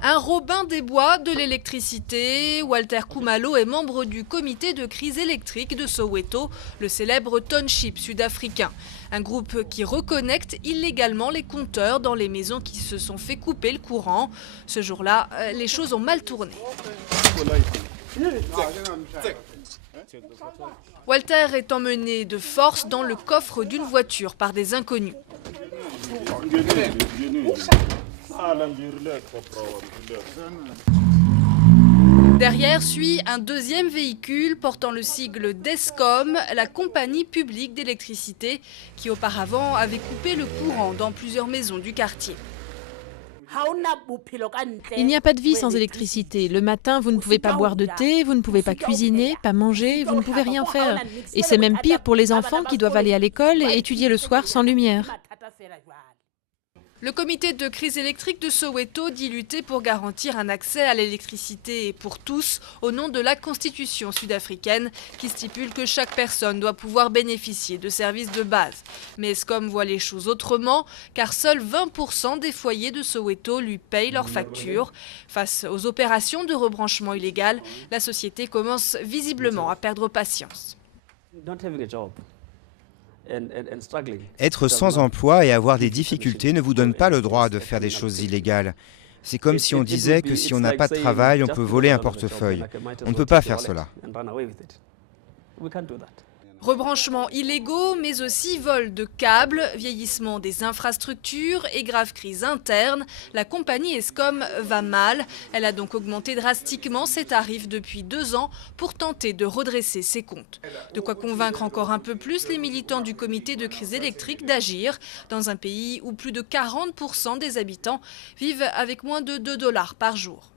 Un Robin des Bois de l'électricité, Walter Khumalo est membre du comité de crise électrique de Soweto, le célèbre township sud-africain. Un groupe qui reconnecte illégalement les compteurs dans les maisons qui se sont fait couper le courant. Ce jour-là, les choses ont mal tourné. Walter est emmené de force dans le coffre d'une voiture par des inconnus. Derrière suit un deuxième véhicule portant le sigle d'Eskom, la compagnie publique d'électricité qui auparavant avait coupé le courant dans plusieurs maisons du quartier. Il n'y a pas de vie sans électricité. Le matin, vous ne pouvez pas boire de thé, vous ne pouvez pas cuisiner, pas manger, vous ne pouvez rien faire. Et c'est même pire pour les enfants qui doivent aller à l'école et étudier le soir sans lumière. Le comité de crise électrique de Soweto dit lutter pour garantir un accès à l'électricité pour tous au nom de la Constitution sud-africaine qui stipule que chaque personne doit pouvoir bénéficier de services de base. Mais Eskom voit les choses autrement car seuls 20% des foyers de Soweto lui payent leurs factures. Face aux opérations de rebranchement illégal, la société commence visiblement à perdre patience. Être sans emploi et avoir des difficultés ne vous donne pas le droit de faire des choses illégales. C'est comme si on disait que si on n'a pas de travail, on peut voler un portefeuille. On ne peut pas faire cela. Rebranchements illégaux, mais aussi vol de câbles, vieillissement des infrastructures et grave crise interne. La compagnie Eskom va mal. Elle a donc augmenté drastiquement ses tarifs depuis 2 ans pour tenter de redresser ses comptes. De quoi convaincre encore un peu plus les militants du comité de crise électrique d'agir dans un pays où plus de 40% des habitants vivent avec moins de $2 par jour.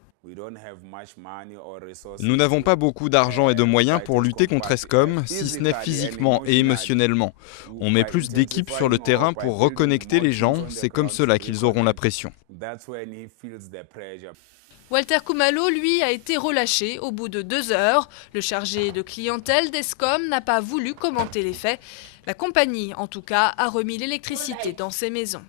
Nous n'avons pas beaucoup d'argent et de moyens pour lutter contre Eskom, si ce n'est physiquement et émotionnellement. On met plus d'équipes sur le terrain pour reconnecter les gens, c'est comme cela qu'ils auront la pression. Walter Khumalo, lui, a été relâché au bout de 2 heures. Le chargé de clientèle d'Eskom n'a pas voulu commenter les faits. La compagnie, en tout cas, a remis l'électricité dans ses maisons.